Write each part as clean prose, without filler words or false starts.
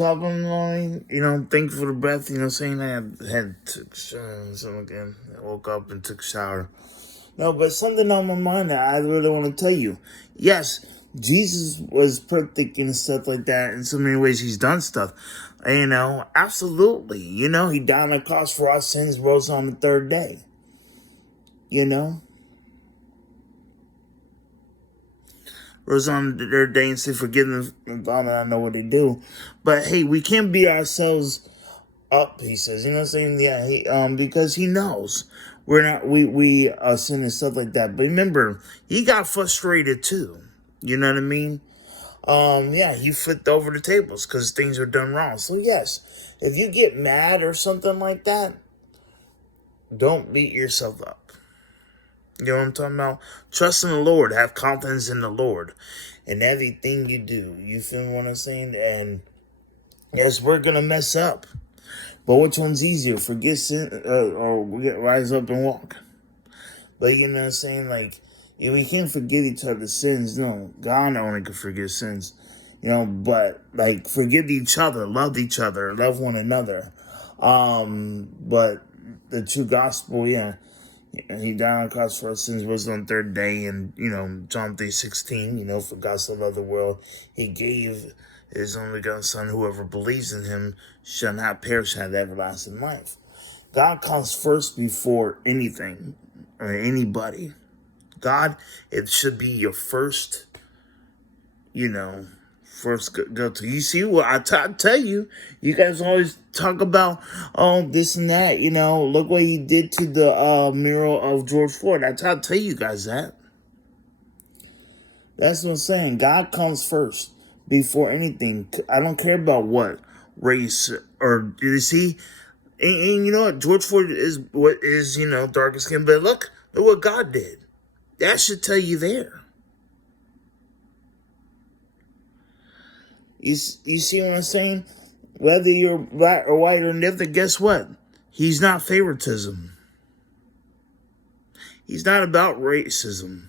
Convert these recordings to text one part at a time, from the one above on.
top of the morning, thankful for the breath, saying I had took a shower and something again. I woke up and took a shower. No, but something on my mind that I really want to tell you. Yes, Jesus was perfect and stuff like that. In so many ways, he's done stuff. Absolutely. He died on the cross for our sins, rose on the third day. Rose on the third day and said, forgive them, Father, I know what they do. But hey, we can't beat ourselves up, he says. You know what I'm saying? Yeah, because he knows we are sin and stuff like that. But remember, he got frustrated too. You know what I mean? Yeah, he flipped over the tables because things were done wrong. So yes, if you get mad or something like that, don't beat yourself up. You know what I'm talking about? Trust in the Lord. Have confidence in the Lord in everything you do. You feel what I'm saying? And yes, we're going to mess up. But which one's easier? Forget sin or rise up and walk? But you know what I'm saying? Like, if we can't forgive each other's sins, no, God only can forgive sins. But like forgive each other, love one another. But the true gospel, yeah. He died on the cross for our sins, rose on the third day, and John 3:16, for God so loved the world, he gave his only begotten Son, whoever believes in him shall not perish, have everlasting life. God comes first before anything or anybody. God, it should be your first, first go to. You see what I tell you? You guys always talk about this and that. Look what he did to the mural of George Floyd. I tell you guys that. That's what I'm saying. God comes first before anything. I don't care about what race or you see. And you know what? George Floyd is darker skin. But look what God did. That should tell you there. You see what I'm saying? Whether you're black or white or different, guess what? He's not favoritism. He's not about racism.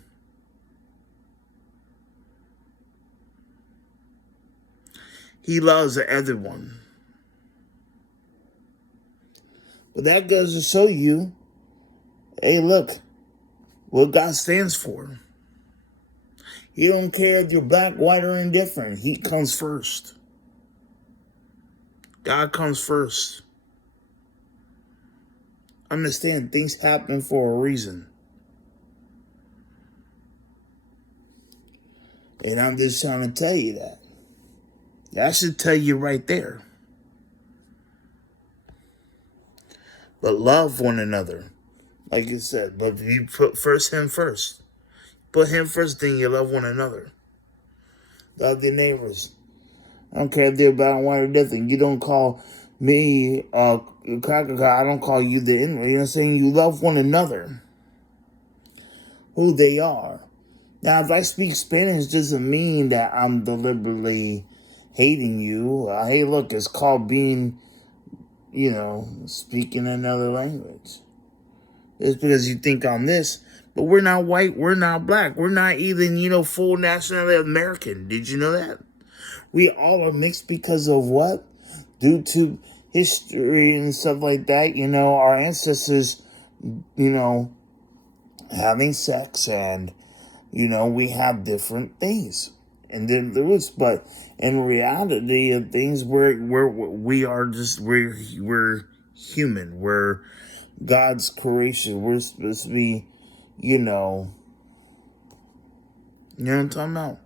He loves everyone. But that goes to show you, hey, look, what God stands for. He don't care if you're black, white, or indifferent. He comes first. God comes first. Understand, things happen for a reason. And I'm just trying to tell you that. That should tell you right there. But love one another. Like you said, but if you put him first. Put him first, then you love one another. Love your neighbors. I don't care if they're about white or different. You don't call me cracker. I don't call you the enemy. You know what I'm saying? You love one another. Who they are. Now, if I speak Spanish, doesn't mean that I'm deliberately hating you. Hey, look, it's called being, speaking another language. It's because you think I'm this. But we're not white, we're not black. We're not even, full nationality American. Did you know that? We all are mixed because of what? Due to history and stuff like that. Our ancestors, having sex and, we have different things. And then the roots. But in reality of things, we're human. We're God's creation. We're supposed to be, you know what I'm talking about?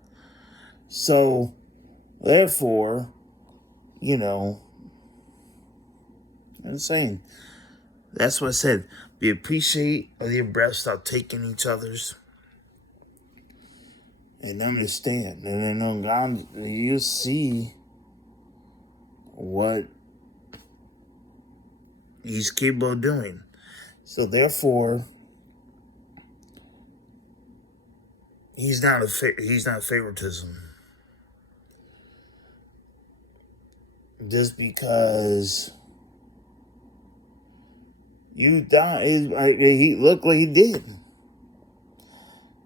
So, therefore, I'm saying, that's what I said. Be appreciate of your breath. Stop taking each other's. And understand. And then God, you see what he's capable of doing. So, therefore, he's not favoritism. Just because you die, he looked like he did.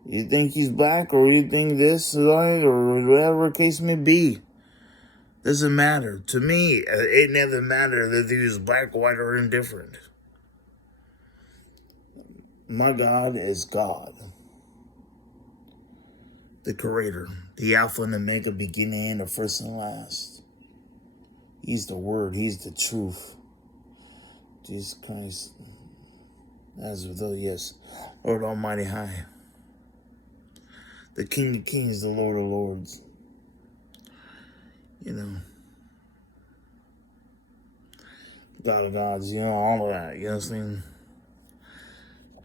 You think he's black, or you think this, or whatever the case may be. Doesn't matter. To me, it never mattered if he was black, white, or indifferent. My God is God, the Creator, the Alpha and Omega, beginning and the first and last. He's the Word. He's the truth. Jesus Christ, as with though, yes, Lord Almighty High, the King of Kings, the Lord of Lords. You know, God of gods, you know, all of that. You know what I'm saying?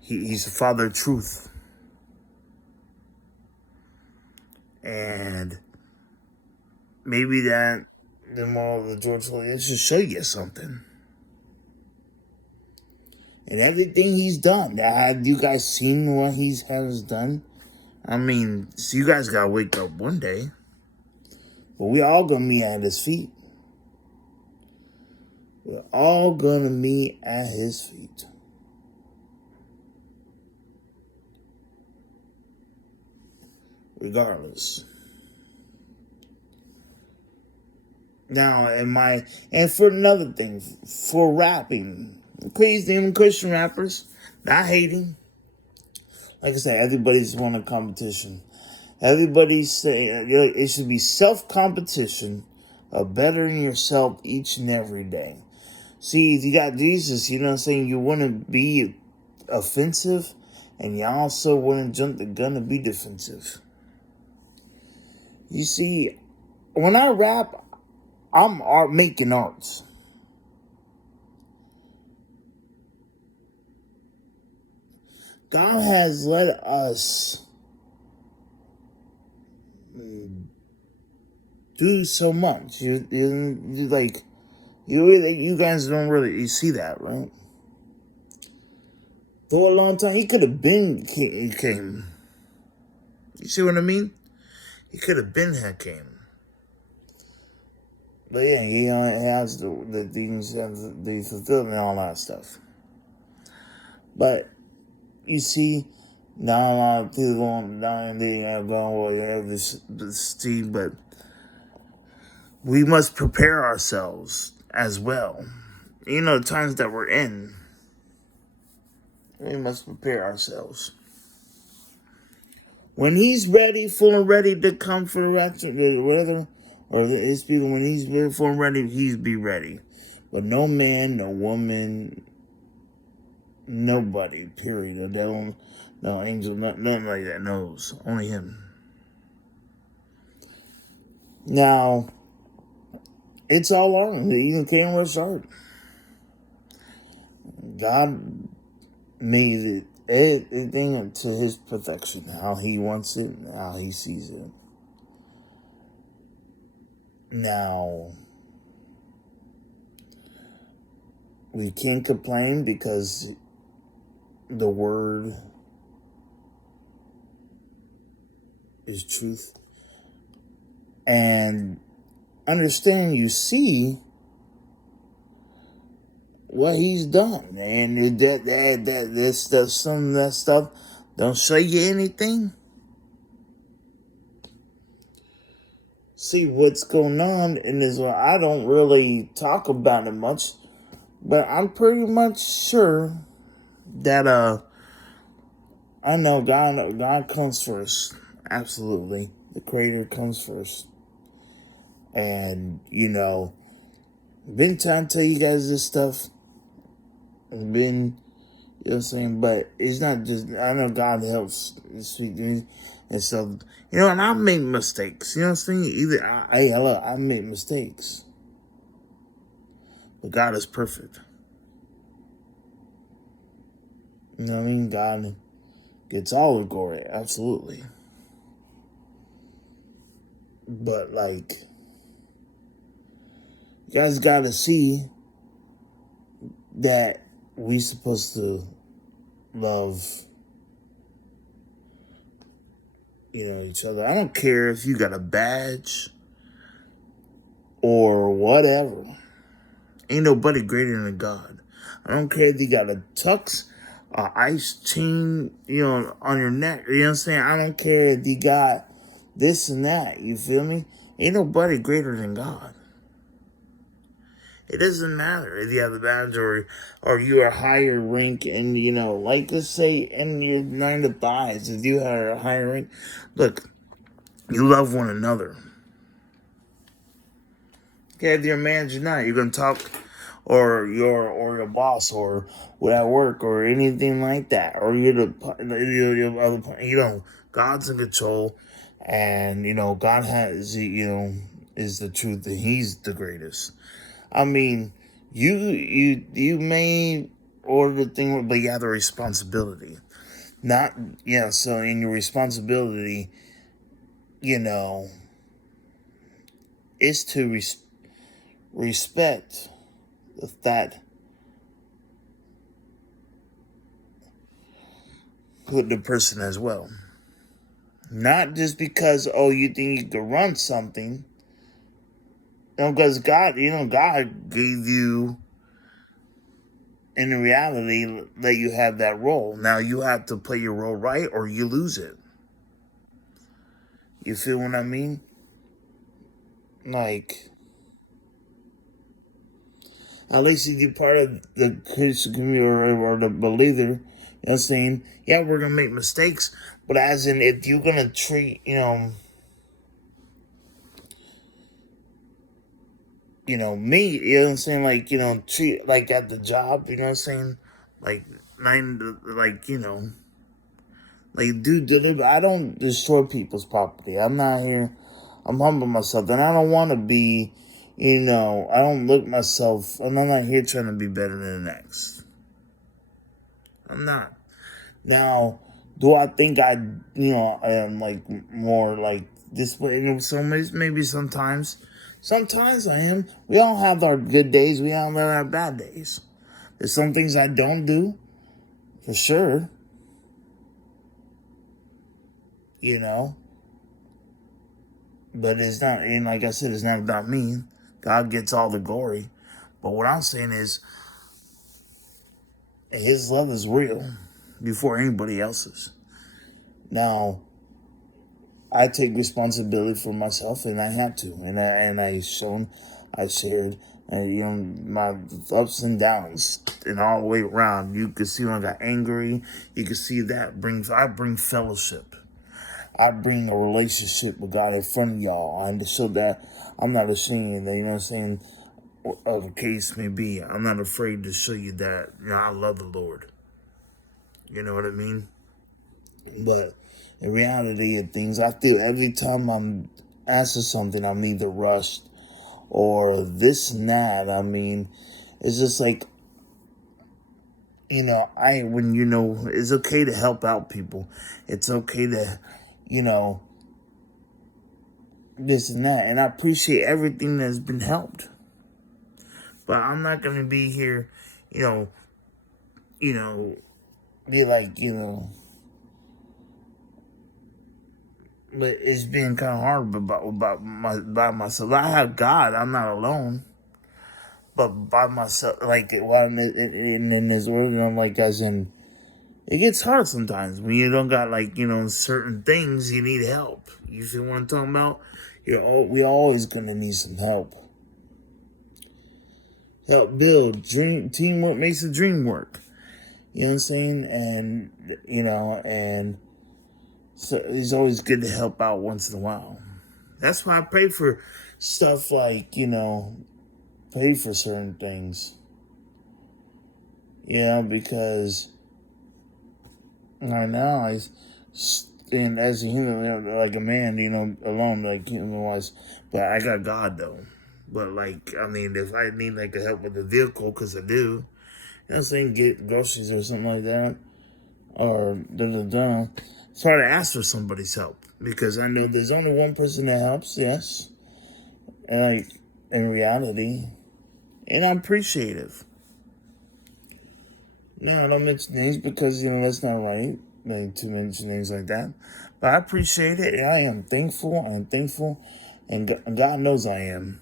He's the Father of truth. And maybe that, the moral of the George Floyd, it should show you something. And everything he's done. Have you guys seen what he has done? I mean, so you guys gotta wake up one day. But we all gonna meet at his feet. We're all gonna meet at his feet. Regardless. Now, and for another thing, for rapping, please, even Christian rappers, not hating. Like I said, everybody's won a competition. Everybody's saying it should be self-competition of bettering yourself each and every day. See, if you got Jesus, you know what I'm saying, you want to be offensive, and you also want to jump the gun and be defensive. You see, when I rap, I'm making arts. God has let us do so much. You guys don't really see that, right? For a long time, he could have been came. You see what I mean? He could have been came. But yeah, he has the things the fulfillment and all that stuff. But you see, now a lot of people going down there going, well, you have this thing, but we must prepare ourselves as well. You know, the times that we're in, we must prepare ourselves. When he's ready, full and ready to come for the rapture, whether or his people, when he's ready, full and ready, he's be ready. But no man, no woman, nobody, period. No devil, no angel, nothing like that knows. Only him. Now, it's all on him. Even can't rush art. God made it everything to his perfection, how he wants it, how he sees it. Now, we can't complain because the word is truth. And understand, you see what he's done, and that stuff, some of that stuff don't show you anything. See what's going on in this one. I don't really talk about it much, but I'm pretty much sure that I know God comes first. Absolutely, the Creator comes first, and you know, been trying to tell you guys this stuff. Been, you know what I'm saying, but it's not just, I know God helps speak to me, and so, you know, and I make mistakes, you know what I'm saying, I make mistakes, but God is perfect, you know what I mean. God gets all the glory, absolutely, but like, you guys gotta see that we supposed to love, you know, each other. I don't care if you got a badge or whatever. Ain't nobody greater than God. I don't care if you got a tux, a ice chain, you know, on your neck. You know what I'm saying? I don't care if you got this and that. You feel me? Ain't nobody greater than God. It doesn't matter if you have a badge or you're a higher rank and, like let's say in your 9 to 5s, if you are a higher rank, look, you love one another. Okay, if you're a manager now, you're gonna talk or your boss or at work or anything like that, or you're other, God's in control, and God is the truth, and He's the greatest. I mean, you may order the thing, but you have the responsibility. Not So in your responsibility, you know, is to respect that with the person as well. Not just because you think you can run something. Because God gave you in reality that you have that role. Now you have to play your role right or you lose it. You feel what I mean? Like, at least if you're part of the Christian community or the believer, you know what I'm saying? Yeah, we're going to make mistakes, but as in if you're going to treat, me, you know what I'm saying? Like, treat like at the job, you know what I'm saying? Like, like, dude, I don't destroy people's property. I'm not here. I'm humble myself, and I don't want to be, I don't look myself, and I'm not here trying to be better than the next. I'm not. Now, do I think I am like more like this way? So maybe sometimes I am. We all have our good days. We all have our bad days. There's some things I don't do, for sure. But it's not, and like I said, it's not about me. God gets all the glory. But what I'm saying is, His love is real before anybody else's. Now, I take responsibility for myself, and I have to, and I shared, my ups and downs, and all the way around. You can see when I got angry. You can see that I bring fellowship. I bring a relationship with God in front of y'all, and so that I'm not ashamed. You know what I'm saying? Whatever case may be, I'm not afraid to show you that I love the Lord. You know what I mean? But in reality of things, I feel every time I'm asked for something, I'm either rushed or this and that. I mean, it's just like, it's okay to help out people. It's okay to, this and that. And I appreciate everything that's been helped. But I'm not going to be here, be like, but it's been kind of hard by myself. I have God. I'm not alone. But by myself, like, while I'm in this world, and I'm like, as in, it gets hard sometimes when you don't got, like, certain things you need help. You feel what I'm talking about? We always gonna need some help. Help build. Teamwork makes the dream work. You know what I'm saying? And, and so it's always good to help out once in a while. That's why I pray for stuff like, pay for certain things. Because right now I stand as a human, like a man, alone, like human wise. But I got God though. But like, I mean, if I need like a help with the vehicle, because I do, you know what I'm saying, get groceries or something like that, or it's hard to ask for somebody's help because I know there's only one person that helps. Yes, and like in reality, and I'm appreciative. No, I don't mention names because, that's not right. Like, to mention names like that. But I appreciate it. I am thankful. And God knows I am.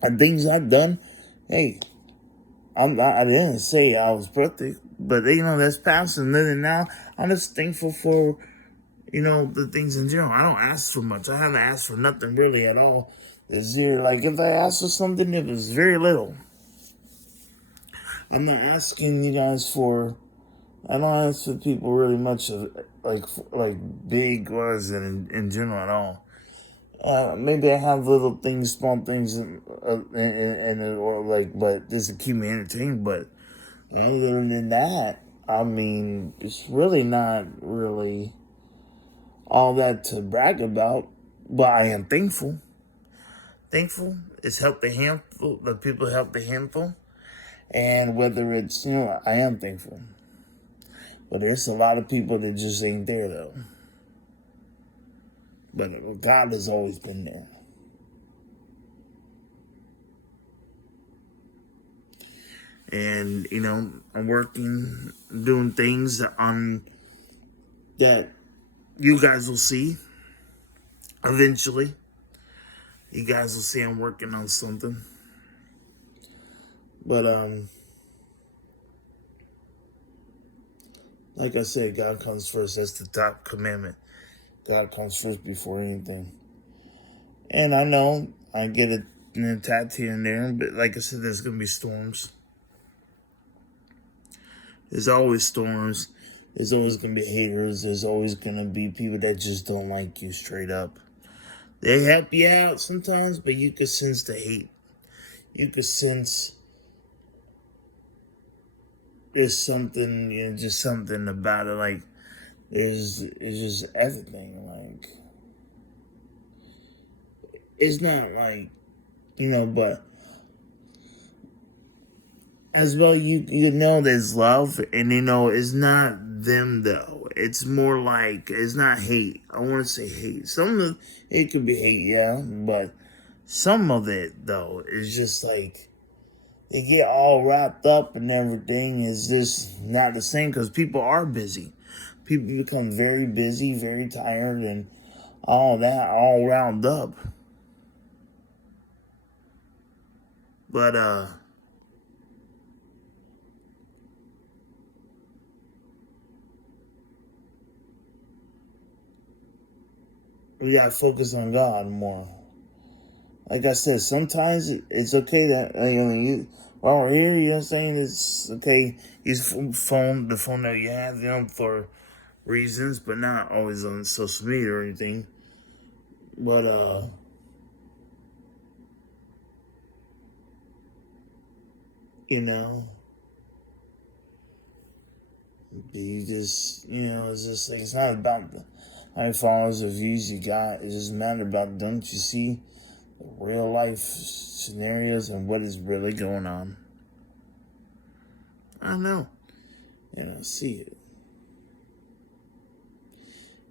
And things I've done, hey, I didn't say I was perfect. But, that's past and living now. I'm just thankful for, the things in general. I don't ask for much. I haven't asked for nothing really at all. It's zero. Like, if I asked for something, it was very little. I'm not asking you guys for. I don't ask for people really much of like big was in general at all. Maybe I have little things, small things, or like, but just to keep me entertained. But other than that, I mean, it's really not really all that to brag about. But I am thankful. Thankful. It's helped a handful. The people helped a handful, and whether it's I am thankful. But there's a lot of people that just ain't there though. But God has always been there. And I'm working, doing things that you guys will see eventually. You guys will see I'm working on something. But like I said, God comes first. That's the top commandment. God comes first before anything. And I know I get it tapped here and there, but like I said, there's gonna be storms. There's always storms. There's always gonna be haters. There's always gonna be people that just don't like you straight up. They help you out sometimes, but you could sense the hate. You could sense there's something, just something about it. Like it's just everything. Like it's not like but as well you know there's love, and it's not them though. It's more like it's not hate. I want to say hate. Some of it could be hate, yeah, but some of it though is just like they get all wrapped up and everything is just not the same because people are busy. People become very busy, very tired, and all that all round up. But we gotta focus on God more. Like I said, sometimes it's okay that while we're here, you know what I'm saying? It's okay. Use the phone that you have, for reasons, but not always on social media or anything. But you just it's just like it's not about how many followers or views you got. It just matter about don't you see the real life scenarios and what is really going on. I know. See it.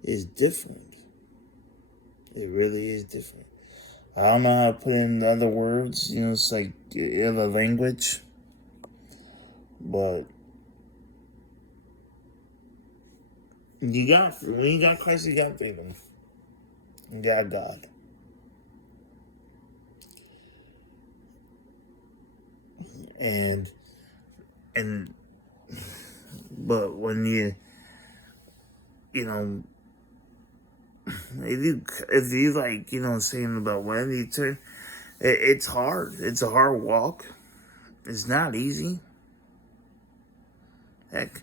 It's different. It really is different. I don't know how to put it in other words. It's like other language. But when you got Christ, you got freedom. You got God. And but when if you like saying about when you turn, it's hard. It's a hard walk. It's not easy. Heck,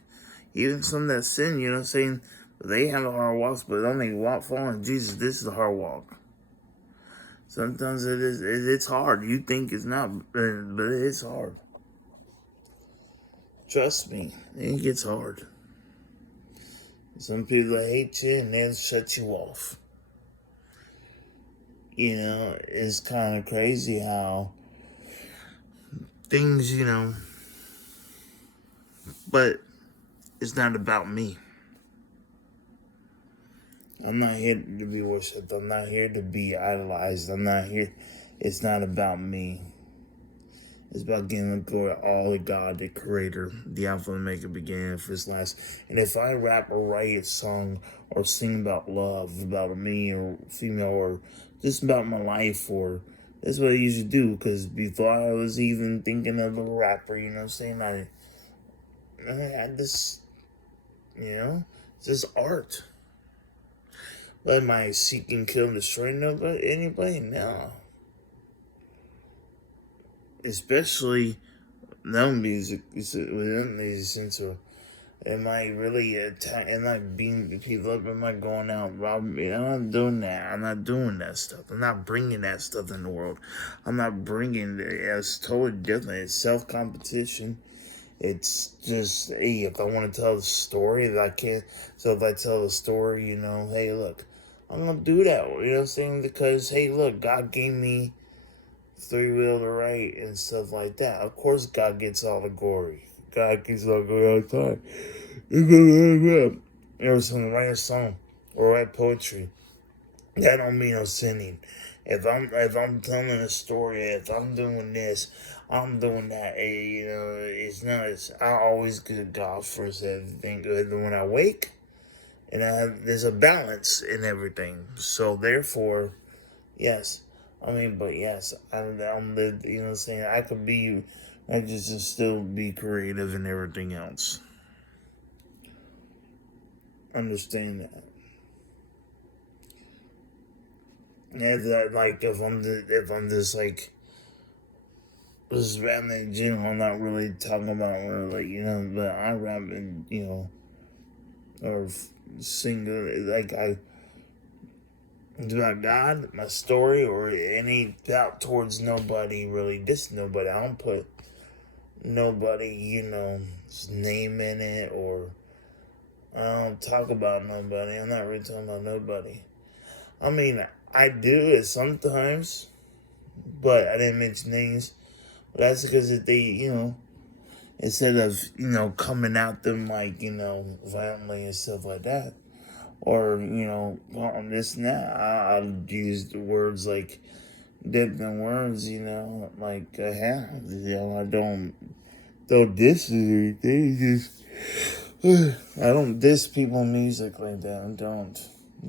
even some that sin, saying they have a hard walk, but only walk following Jesus. This is a hard walk. Sometimes it is. It's hard. You think it's not, but it's hard. Trust me, it gets hard. Some people hate you and they'll shut you off. It's kind of crazy how things, but it's not about me. I'm not here to be worshipped. I'm not here to be idolized. I'm not here. It's not about me. It's about giving the glory all to God, the Creator, the Alpha and Omega, beginning and first, last. And if I rap or write a song or sing about love, about me or female, or just about my life, or that's what I usually do. Because before I was even thinking of a rapper, saying I had this, it's just art. But am I seeking, kill, and destroy anybody? No. Especially no music within these into. Am I really am I beating people up? Am I going out robbing me? I'm not doing that. I'm not doing that stuff. I'm not bringing that stuff in the world. I'm not bringing it. It's totally different. It's self-competition. It's just, hey, if I want to tell the story, that I can't. So if I tell the story, hey, look, I'm going to do that. You know what I'm saying? Because, hey, look, God gave me three-wheel to write and stuff like that. Of course, God gets all the glory. God gets all the glory all the time. There was some write a song or write poetry. That don't mean I'm sinning. If I'm telling a story, if I'm doing this, I'm doing that. It's not. I always give God first everything good when I wake, and there's a balance in everything. So therefore, yes. But yes, I'm the. You know what I'm saying? I could be. I just still be creative and everything else. Understand that. And that, like, if I'm just like just rapping in general, I'm not really talking about really, but I rap in, or sing like I about God, my story, or any doubt towards nobody really. This nobody. I don't put nobody, name in it, or I don't talk about nobody. I'm not really talking about nobody. I do it sometimes, but I didn't mention names. But that's because if they, instead of, coming at them like, violently and stuff like that, or, on this and that, I'll use the words like different words, like I have. I don't diss or anything. I don't diss people music like that. I don't.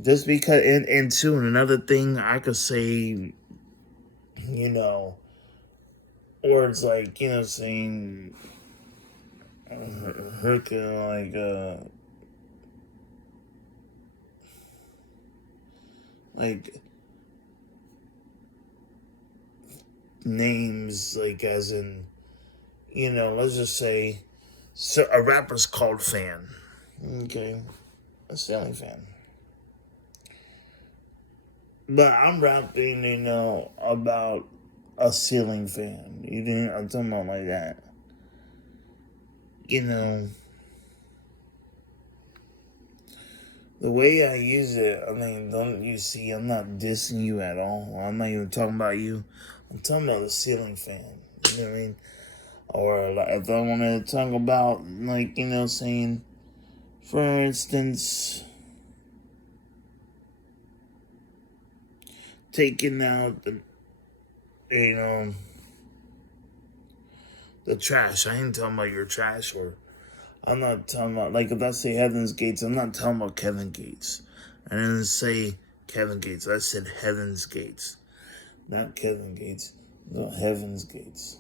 Just because, and too, another thing I could say, words like, saying, like names, like as in, let's just say, so a rapper's called Fan. Okay, that's the only fan. But I'm rapping, about a ceiling fan. I'm talking about like that. The way I use it, don't you see, I'm not dissing you at all. I'm not even talking about you. I'm talking about the ceiling fan. You know what I mean? Or like, if I want to talk about, like, saying, for instance, taking out the trash. I ain't talking about your trash, or I'm not talking about, like, if I say Heaven's Gates, I'm not talking about Kevin Gates. I didn't say Kevin Gates. I said Heaven's Gates. Not Kevin Gates. No, Heaven's Gates.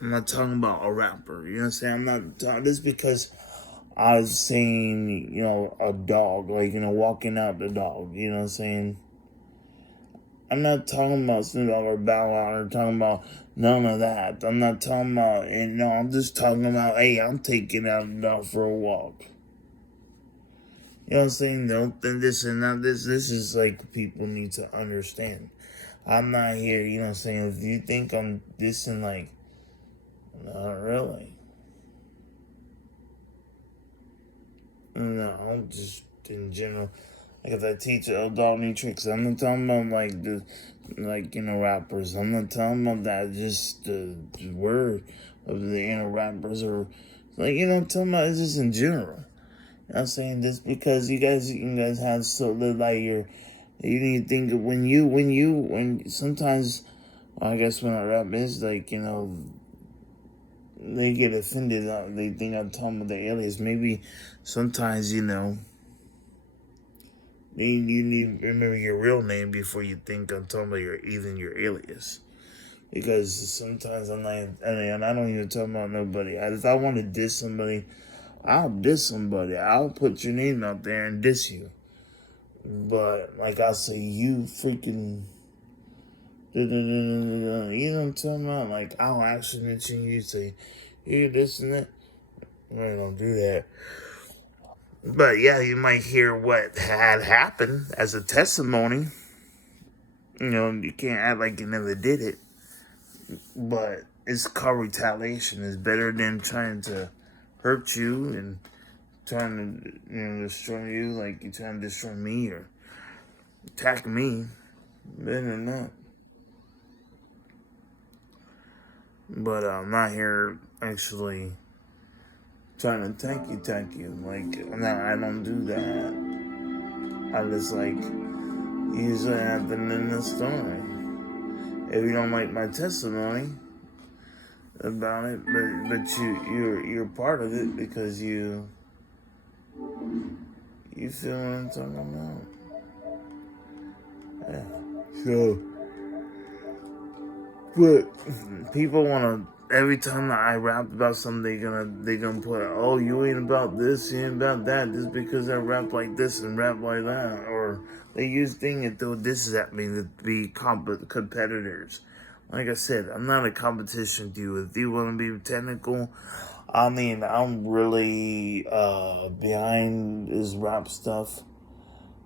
I'm not talking about a rapper. You know what I'm saying? I'm not talking this because I was saying, a dog, like, walking out the dog. You know what I'm saying? I'm not talking about Snoop Dogg or Bow Wow or talking about none of that. I'm not talking about, I'm just talking about, hey, I'm taking out a dog for a walk. You know what I'm saying? Don't think this and not this. This is like people need to understand. I'm not here, you know what I'm saying? If you think I'm dissing, like, not really. No, I'm just in general. Like, if I teach adult new tricks, I'm not talking about rappers. I'm not talking about that. Just the word of the rappers, or like, I'm talking about it's just in general. You know what I'm saying? Just because you guys have like you need to think of when sometimes, I guess when I rap is like, they get offended. They think I'm talking about the alias. Maybe sometimes, you need to remember your real name before you think I'm talking about even your alias. Because sometimes I'm not, and I don't even talk about nobody. If I want to diss somebody, I'll diss somebody. I'll put your name out there and diss you. But, like I say, you freaking You know what I'm talking about? Like, I'll actually mention you, say, here, this and that. I don't do that. But yeah, you might hear what had happened as a testimony. You know, you can't act like you never did it. But it's called retaliation. It's better than trying to hurt you and trying to destroy you like you're trying to destroy me or attack me. Better than that. But I'm not here actually trying to attack you. Like, I don't do that. I just like usually happen in the story. If you don't like my testimony about it, but you're part of it because you feel what I'm talking about. Yeah. So, but people wanna every time that I rap about something, they gonna put, oh, you ain't about this, you ain't about that, just because I rap like this and rap like that, or they use things and throw disses at me to be competitors. Like I said, I'm not a competition to you. If you want to be technical, I mean, I'm really behind this rap stuff.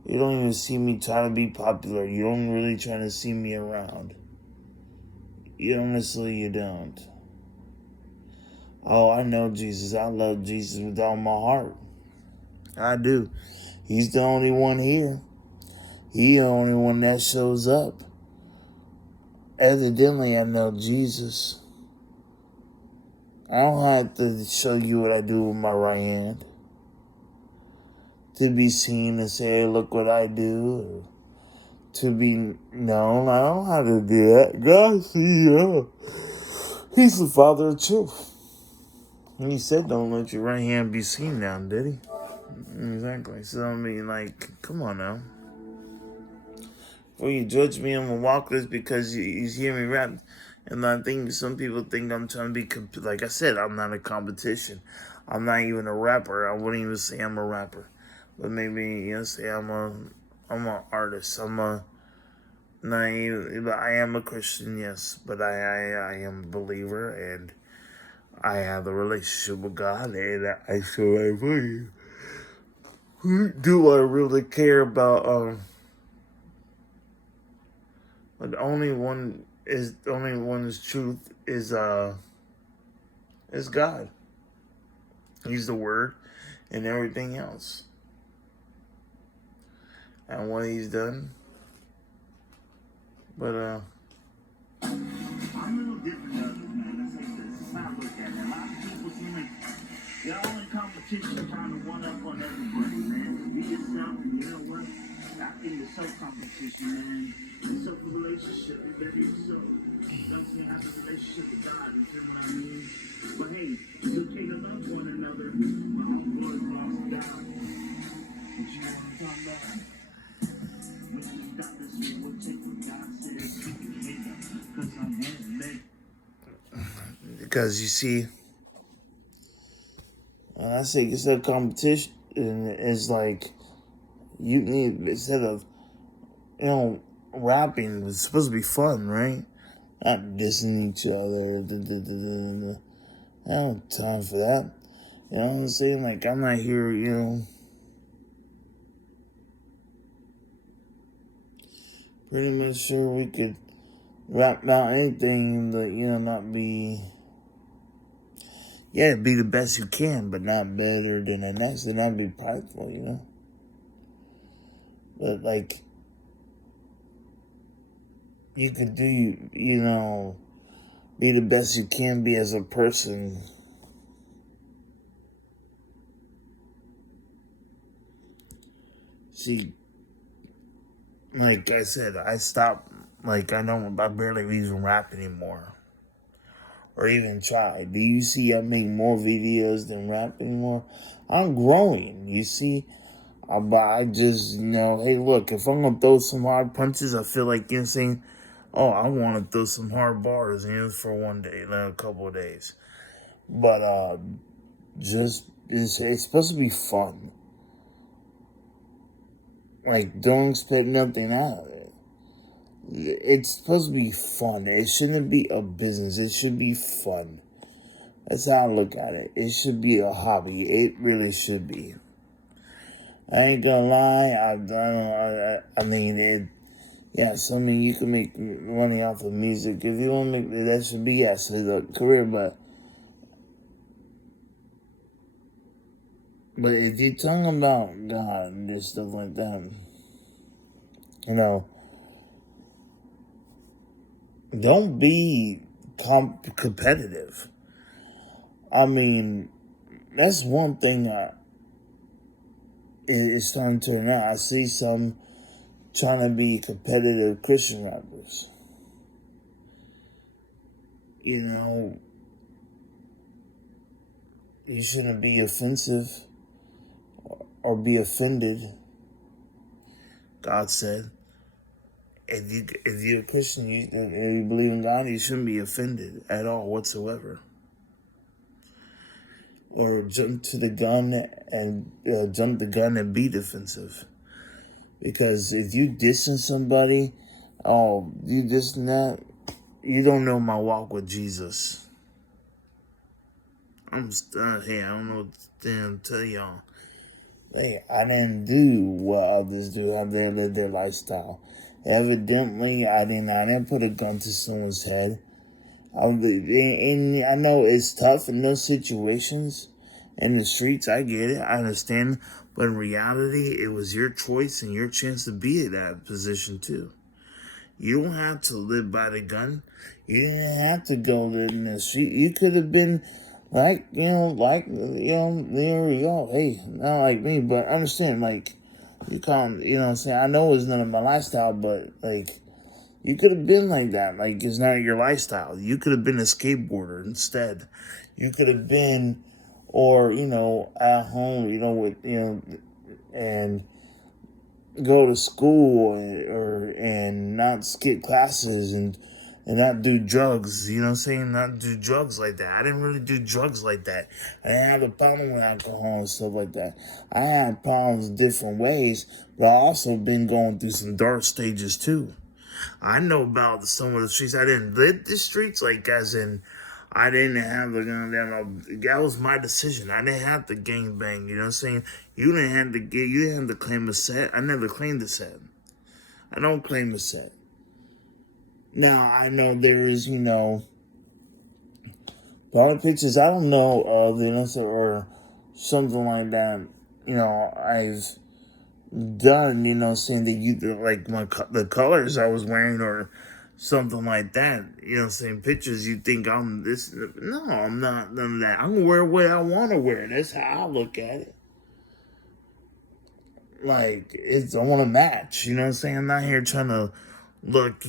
You don't even see me trying to be popular. You don't really try to see me around. Honestly, you don't. Oh, I know Jesus. I love Jesus with all my heart. I do. He's the only one here. He's the only one that shows up. Evidently, I know Jesus. I don't have to show you what I do with my right hand to be seen and say, hey, look what I do. Or to be known. I don't have to do that. God, He's the Father of truth. And He said, don't let your right hand be seen now, did He? Exactly. So, I mean, like, come on now. Before you judge me on the walk list because you hear me rap. And I think some people think I'm trying to be, like I said, I'm not a competition. I'm not even a rapper. I wouldn't even say I'm a rapper. But maybe, say I'm an artist. Not even, I am a Christian, yes. But I am a believer and I have a relationship with God and I feel like, do I really care about, but the only one is truth is God. He's the Word and everything else. And what He's done. But I'm a little different than others, man. That's like this. It's not looked at. A lot of people seem like they're all in competition trying to one up on everybody, man. Just be yourself, and you know what? Not in the self-competition, man. It's a relationship with better yourself. That's to have a relationship with God, you feel what I mean? But hey, it's okay to love one another. But our blood lost down. But you know what I'm talking about? When you got this, you will take what God says. Because I'm handmade. Because you see, I say instead of competition, it's like you need, instead of rapping, it's supposed to be fun, right? Not dissing each other. I don't have time for that. You know what I'm saying? Like, I'm not here, pretty much sure we could rap about anything, but, not be, be the best you can, but not better than the next, and not be prideful, But, like, you could do, be the best you can be as a person. See, like I said, I stopped, I barely even rap anymore. Or even try. Do you see I make more videos than rap anymore? I'm growing, you see? But I just, hey, look, if I'm going to throw some hard punches, I feel like, saying, oh, I want to throw some hard bars, for one day, then a couple of days. But, it's supposed to be fun. Like, don't expect nothing out of it. It's supposed to be fun. It shouldn't be a business. It should be fun. That's how I look at it. It should be a hobby. It really should be. I ain't gonna lie. I mean, yes. I mean, you can make money off of music if you want to make that. Should be yes, a career. But if you're talking about God and stuff like that, you know, don't be competitive. I mean, that's one thing it's starting to turn out. I see some trying to be competitive Christian rappers. You know, you shouldn't be offensive or be offended. God said, if you're a Christian, you believe in God, you shouldn't be offended at all whatsoever, or jump the gun and be defensive. Because if you dissing somebody, oh, you dissing that, you don't know my walk with Jesus. Hey, I don't know what to tell y'all. Hey, I didn't do what others do. How they live their lifestyle. Evidently, I didn't put a gun to someone's head. And I know it's tough in those situations in the streets. I get it. I understand. But in reality, it was your choice and your chance to be in that position too. You don't have to live by the gun. You didn't have to go live in the street. You could have been there we go. Hey, not like me, but understand, like, you can't, you know what I'm saying? I know it's none of my lifestyle, but, like, you could have been like that. Like, it's not your lifestyle. You could have been a skateboarder instead. You could have been, or, at home, and go to school and not skip classes and not do drugs, you know what I'm saying? Not do drugs like that. I didn't really do drugs like that. I didn't have a problem with alcohol and stuff like that. I had problems different ways, but I also been going through some dark stages too. I know about some of the streets. I didn't live the streets, like as in, I didn't have the gun. That was my decision. I didn't have to gang bang. You know what I'm saying? You didn't have to claim a set. I never claimed a set. I don't claim a set. Now I know there is, politicians. I don't know of, or something like that. I've done, saying that you like the colors I was wearing or something like that. Saying pictures. You think I'm this? No, I'm not none of that. I'm gonna wear what I want to wear. That's how I look at it. Like I want to match. You know what I'm saying? I'm not here trying to look.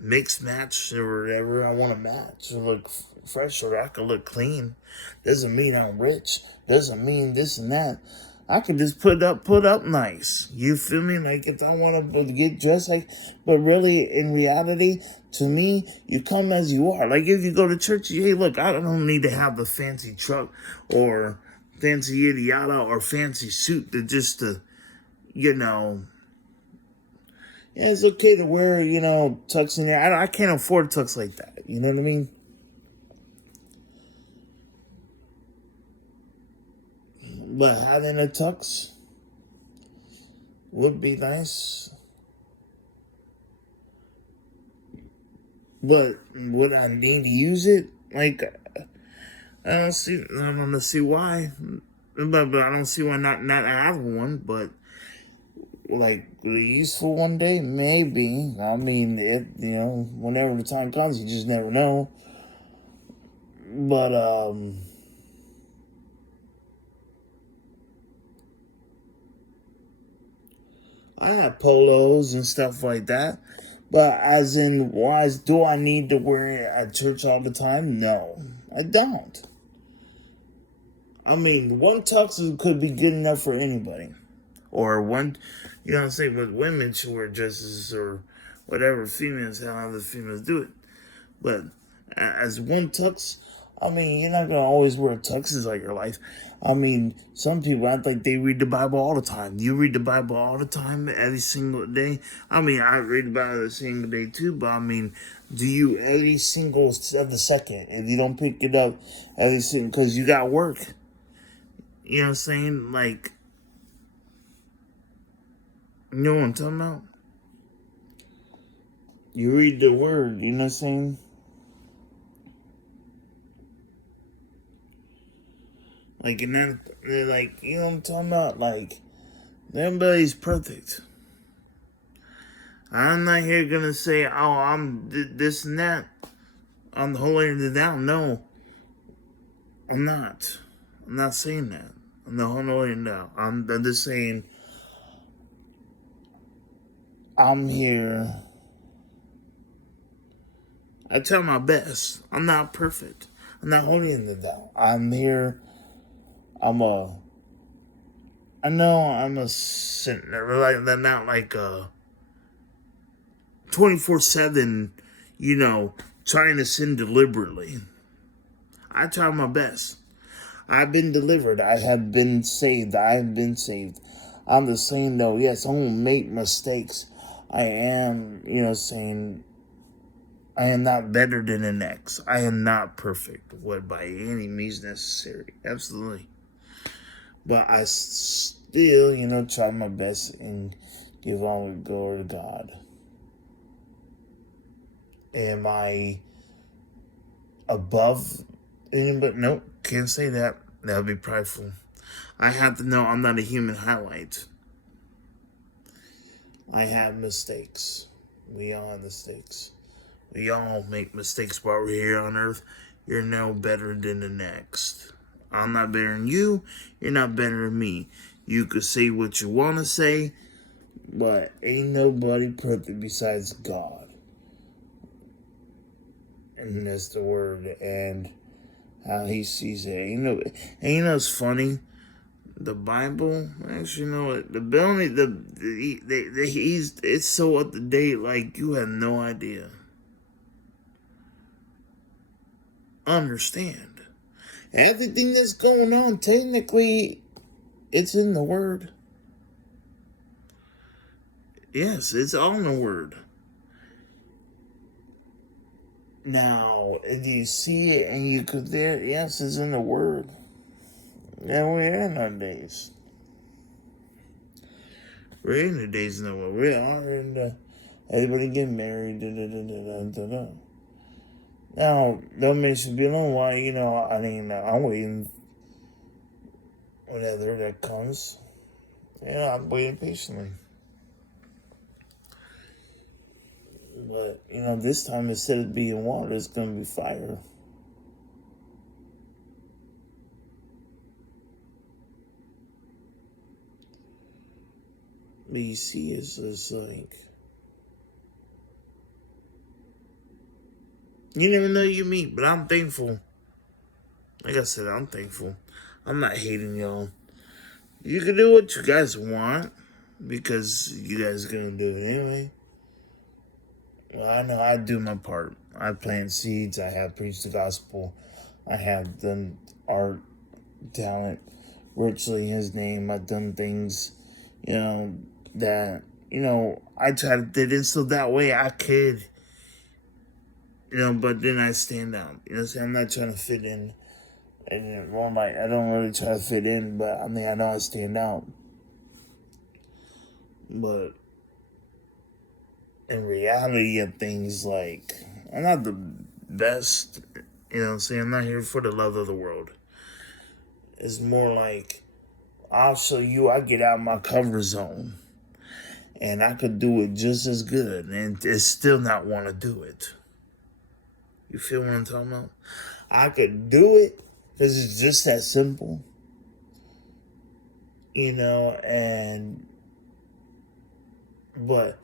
Mixed match or whatever. I want to match or look fresh or I can look clean. Doesn't mean I'm rich. Doesn't mean this and that. I can just put up nice. You feel me? Like if I want to get dressed but really in reality, to me, you come as you are. Like if you go to church, hey, look, I don't need to have the fancy truck or fancy yada yada or fancy suit yeah, it's okay to wear, tux in there. I can't afford a tux like that. You know what I mean? But having a tux would be nice. But would I need to use it? Like, I don't see why. But I don't see why not have one. But like useful one day, maybe. I mean, whenever the time comes, you just never know. But I have polos and stuff like that. But as in, why do I need to wear it at church all the time? No, I don't. I mean, one tux could be good enough for anybody. Or one, you know what I'm saying, but women should wear dresses or whatever, females, how other females do it. But as one tux, I mean, you're not gonna always wear tuxes all your life. I mean, some people act like they read the Bible all the time. You read the Bible all the time, every single day. I mean, I read the Bible every single day too, but I mean, do you every single other second? If you don't pick it up every single, because you got work. You know what I'm saying? Like, you know what I'm talking about? You read the word, you know what I'm saying? Like, and then, they're like, you know what I'm talking about? Like, everybody's perfect. I'm not here gonna say, oh, I'm this and that. I'm the holier than thou. No, I'm not. I'm not saying that. I'm the holier than thou. I'm just saying, I'm here. I try my best. I'm not perfect. I'm not holier than thou. I'm here. I know I'm a sinner. Like that, not like 24/7. You know, trying to sin deliberately. I try my best. I've been delivered. I have been saved. I have been saved. I'm the same though. Yes, I'm gonna make mistakes. I am, you know, saying I am not better than the next. I am not perfect. What by any means necessary. Absolutely. But I still, you know, try my best and give all the glory to God. Am I above anybody? Nope, can't say that. That would be prideful. I have to know I'm not a human highlight. I have mistakes. We all have mistakes. We all make mistakes while we're here on earth. You're no better than the next. I'm not better than you. You're not better than me. You could say what you want to say, but ain't nobody perfect besides God. And that's the word. And how he sees it. And you know it's funny? The Bible, actually, you know what? It's so up to date, like you have no idea. Understand. Everything that's going on, technically, it's in the Word. Yes, it's all in the Word. Now, if you see it and you compare it, yes, it's in the Word. And we're in our days. We're in the days now where we are in the everybody get married. Now, don't mention be alone why, you know, I mean, I'm waiting whenever that comes. You know, I'm waiting patiently. But, you know, this time instead of being water, it's going to be fire. But you see, it's just like, you never know you meet, but I'm thankful. Like I said, I'm thankful. I'm not hating y'all. You can do what you guys want, because you guys are going to do it anyway. Well, I know I do my part. I plant seeds. I have preached the gospel. I have done art, talent, richly his name. I've done things, you know, that, you know, I try to did it so that way I could, you know, but then I stand out. You know what I'm saying? I'm not trying to fit in. And well, like, I don't really try to fit in, but I mean, I know I stand out. But in reality of things, like, I'm not the best, you know what I'm saying? I'm not here for the love of the world. It's more like, I'll show you I get out of my comfort zone. And I could do it just as good and still not want to do it. You feel what I'm talking about? I could do it because it's just that simple. You know, but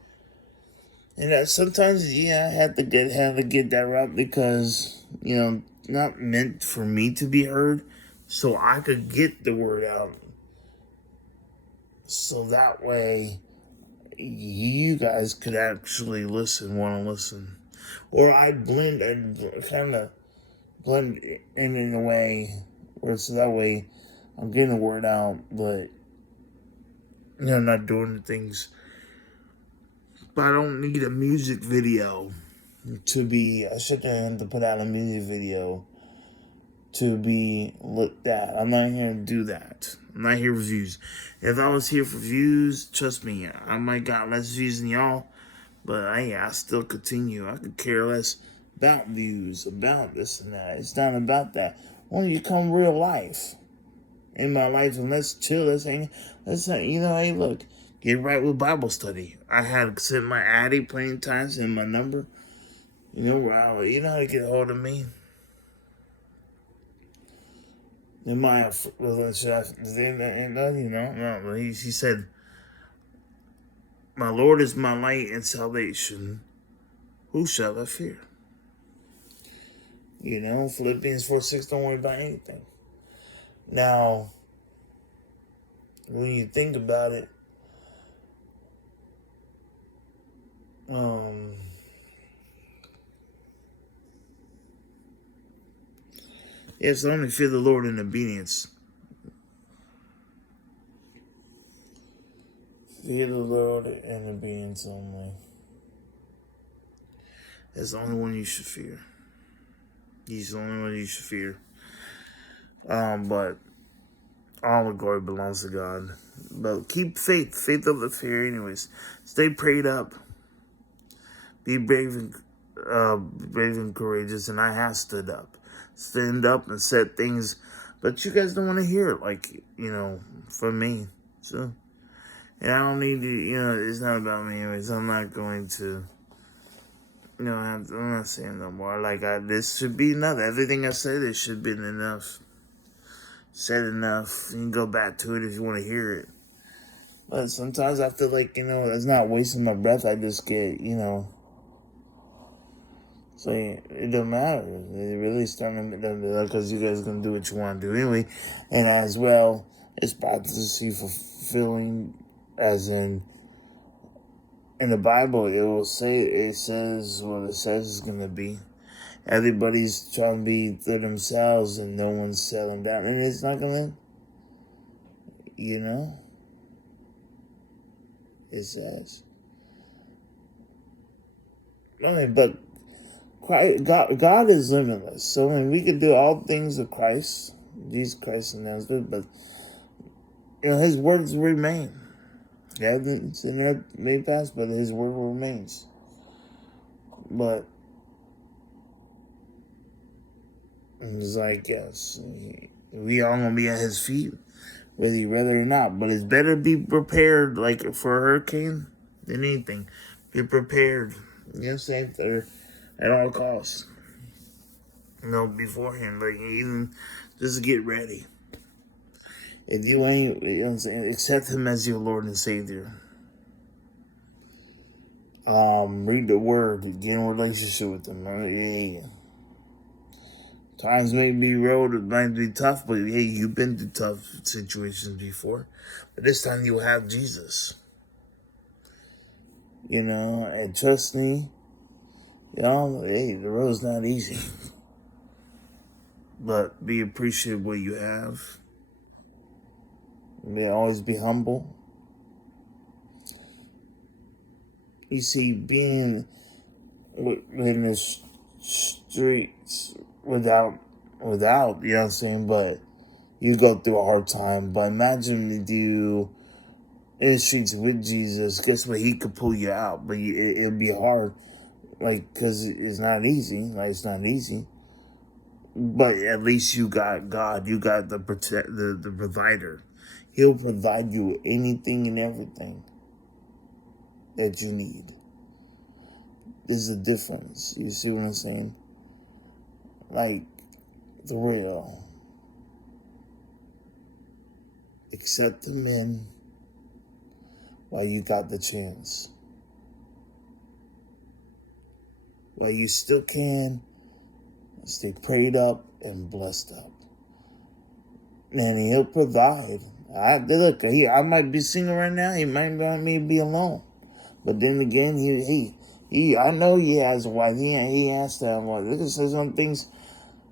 sometimes, yeah, I have to get that route because, you know, not meant for me to be heard, so I could get the word out. So that way, you guys could actually want to listen. Or I blend and kind of blend in a way where so that way I'm getting the word out, but not doing the things. But I don't need a music video to be. I shouldn't have to put out a music video to be looked at. I'm not here to do that. I'm not here for views. If I was here for views, trust me, I might got less views than y'all. But I still continue. I could care less about views, about this and that. It's not about that. When you come real life in my life, and let's chill, let's hang, hey, look, get right with Bible study. I had sent my Addy plenty of times and my number. How to get a hold of me. In my, he said, my Lord is my light and salvation. Who shall I fear? Philippians 4:6, don't worry about anything. Now, when you think about it, it's only fear the Lord in obedience. Fear the Lord in obedience only. That's the only one you should fear. He's the only one you should fear. But all the glory belongs to God. But keep faith. Faith over fear anyways. Stay prayed up. Be brave and courageous. And I have stood up. Stand up and said things. But you guys don't want to hear it from me. So, and I don't need to, it's not about me anyways. I'm not going to, I'm not saying no more. This should be enough. Everything I said, it should be enough. Said enough. You can go back to it if you want to hear it. But sometimes I feel like, it's not wasting my breath. I just get, so it doesn't matter. It really starting to because you guys are going to do what you want to do anyway. And as well, it's prophecy fulfilling, as in the Bible, it says what it says is going to be. Everybody's trying to be to themselves and no one's settling down. And it's not going to, it says. But God is limitless. So we can do all things of Christ. Jesus Christ announced it, but his words remain. Heavens and earth may pass, but his word remains. But it's yes, we all gonna be at his feet, whether you rather or not. But it's better to be prepared, for a hurricane, than anything. Be prepared. At all costs. Beforehand, even just get ready. If you ain't, accept him as your Lord and Savior. Read the word, get in a relationship with him. Yeah. Times may be road, it might be tough, but hey, you've been through tough situations before. But this time you'll have Jesus. And trust me, hey, the road's not easy. But be appreciative of what you have. Always be humble. You see, being in the streets without, you know what I'm saying? But you go through a hard time. But imagine if you in the streets with Jesus, guess what? He could pull you out. But it'd be hard. Because it's not easy. It's not easy. But at least you got God. You got the provider. He'll provide you anything and everything that you need. There's a difference. You see what I'm saying? The real. Accept him in while you got the chance. While you still can, stay prayed up and blessed up. And he'll provide. I might be single right now. He might not me be alone. But then again, I know he has a wife. He has to have a wife. Look at some things.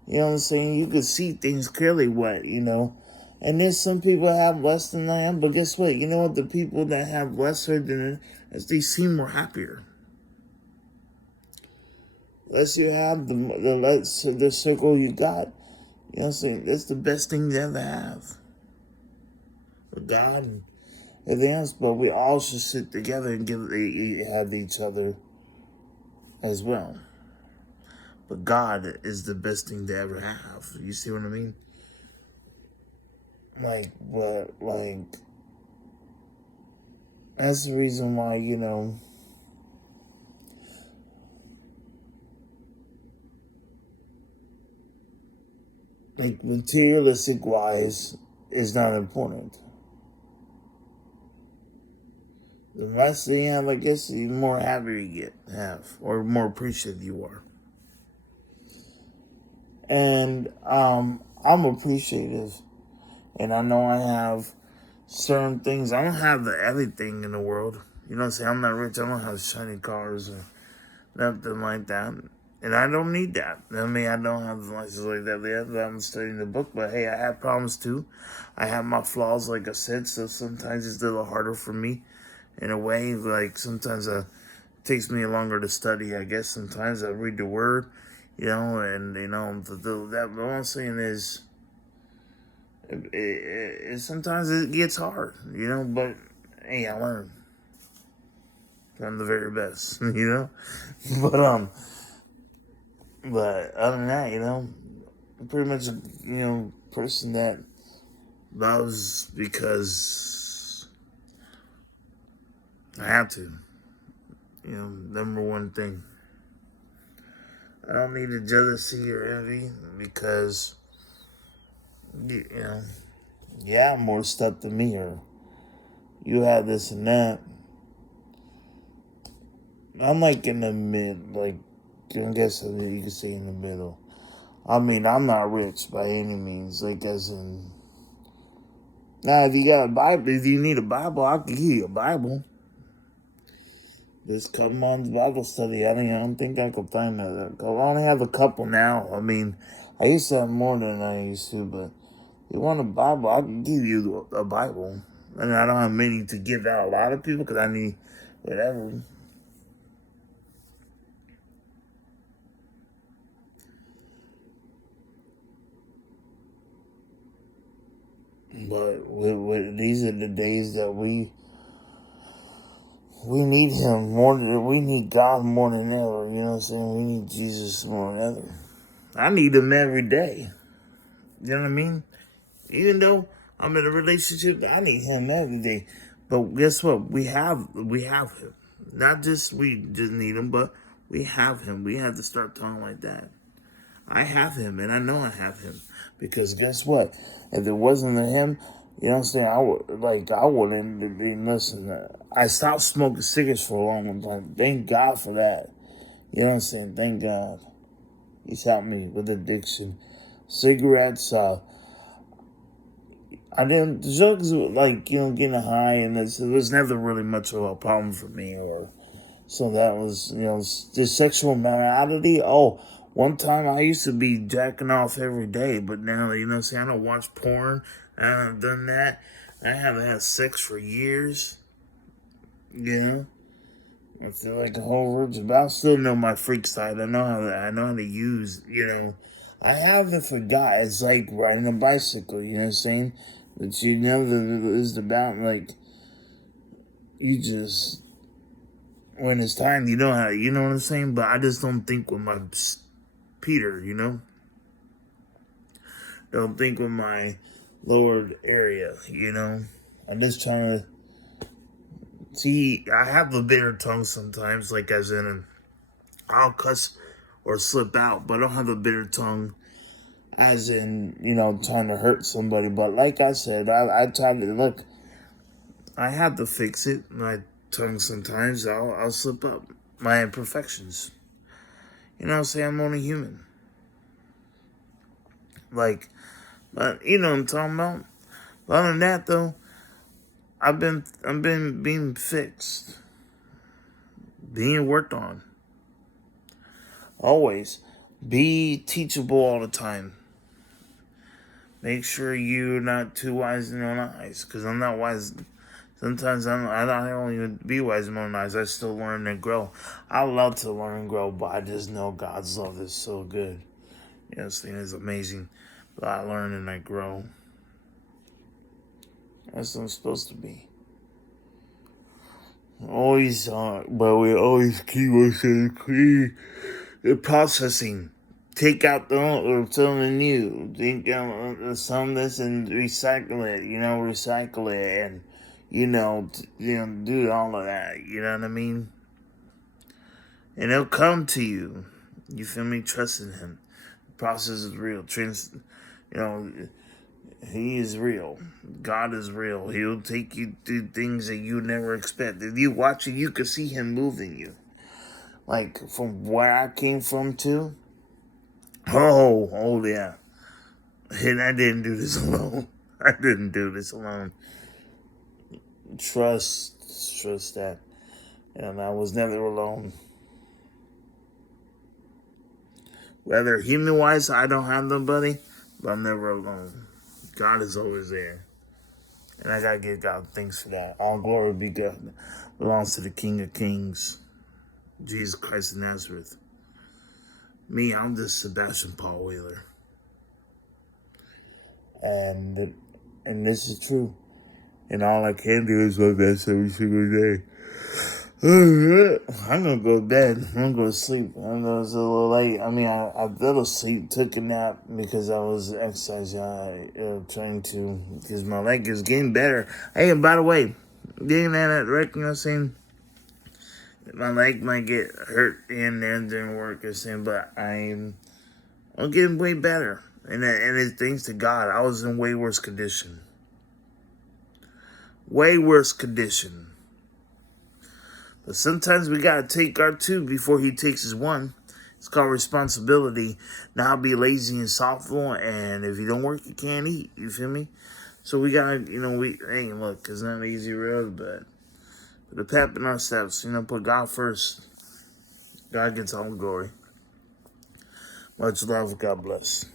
You know what I'm saying? You can see things clearly what, And then some people have less than I am, but guess what? You know what? The people that have lesser than it, they seem more happier. Less you have, the less the circle you got. You know what I'm saying? That's the best thing you ever have. With God and everything else, but we all should sit together and have each other as well. But God is the best thing to ever have. You see what I mean? That's the reason why, materialistic wise is not important. The less you have, I guess, the more happy you have, or more appreciative you are. And I'm appreciative, and I know I have certain things. I don't have everything in the world. You know what I'm saying? I'm not rich. I don't have shiny cars or nothing like that. And I don't need that. I mean, I don't have license like that yet. I'm studying the book, but hey, I have problems too. I have my flaws, like I said, so sometimes it's a little harder for me in a way. Like sometimes it takes me longer to study, I guess. Sometimes I read the word, and, that what I'm saying is, sometimes it gets hard, but hey, I learn. I'm the very best, But, but other than that, I'm pretty much a, person that loves because I have to. Number one thing. I don't need a jealousy or envy because, you have more stuff than me, or you have this and that. I'm like in the mid, like, I guess you could say in the middle. I mean, I'm not rich by any means, like as in. Now, if you got a Bible, if you need a Bible, I can give you a Bible. Just come on the Bible study. I don't think I could find that. I only have a couple now. I mean, I used to have more than I used to, but if you want a Bible, I can give you a Bible. And I don't have many to give out a lot of people because I need whatever. But these are the days that we need him more than we need God more than ever. You know what I'm saying? We need Jesus more than ever. I need him every day. You know what I mean? Even though I'm in a relationship, I need him every day. But guess what? We have him. Not just we just need him, but we have him. We have to start talking like that. I have him, and I know I have him. Because guess what? If it wasn't for him, you know what I'm saying? I wouldn't be listening. I stopped smoking cigarettes for a long time. Thank God for that. You know what I'm saying? Thank God. He's helped me with addiction. Cigarettes, I didn't, drugs, like, getting high, and it was never really much of a problem for me, so that was, the sexual morality. Oh, one time I used to be jacking off every day, but now, I don't watch porn. I haven't done that. I haven't had sex for years. I feel like a whole virgin, but I still know my freak side. I know how to use, I haven't forgot. It's like riding a bicycle, you know what I'm saying? But it's about, like, you just, when it's time, you know what I'm saying? But I just don't think with my Peter, Don't think with my lower area, I'm just trying to, see, I have a bitter tongue sometimes, like as in, I'll cuss or slip out, but I don't have a bitter tongue as in, trying to hurt somebody. But like I said, I try to look, I have to fix it. My tongue sometimes, I'll slip up. My imperfections. You know what I'm saying? I'm only human. Like, but you know what I'm talking about? But other than that though, I've been being fixed. Being worked on. Always. Be teachable all the time. Make sure you're not too wise in your own eyes, because I'm not wise. Sometimes I don't even be wise in my own eyes. I still learn and grow. I love to learn and grow, but I just know God's love is so good. This thing is amazing. But I learn and I grow. That's what I'm supposed to be. Always, but we always keep ourselves clean. The processing. Take out the old or something new. Think some of this and recycle it. Recycle it and do all of that. You know what I mean? And it'll come to you. You feel me? Trust in Him. The process is real. He is real. God is real. He'll take you through things that you never expect. If you watch it, you can see Him moving you. Like from where I came from too. Oh yeah. And I didn't do this alone. I didn't do this alone. Trust that. And I was never alone. Whether human-wise, I don't have nobody, but I'm never alone. God is always there. And I gotta give God thanks for that. All glory be God belongs to the King of Kings, Jesus Christ of Nazareth. Me, I'm just Sebastian Paul Wheeler. And this is true. And all I can do is my best every single day. I'm gonna go to bed. I'm gonna go to sleep. I know it's a little late. I mean, I fell asleep, took a nap because I was exercising, trying to, because my leg is getting better. Hey, and by the way, getting that wreck, saying my leg might get hurt and there during work or something, but I'm getting way better. And it's thanks to God. I was in way worse condition. Way worse condition. But sometimes we gotta take our two before He takes His one. It's called responsibility. Not be lazy and slothful, and if you don't work, you can't eat. You feel me? So we gotta, hey, look, it's not an easy road, but the pep in our steps, put God first. God gets all glory. Much love. God bless.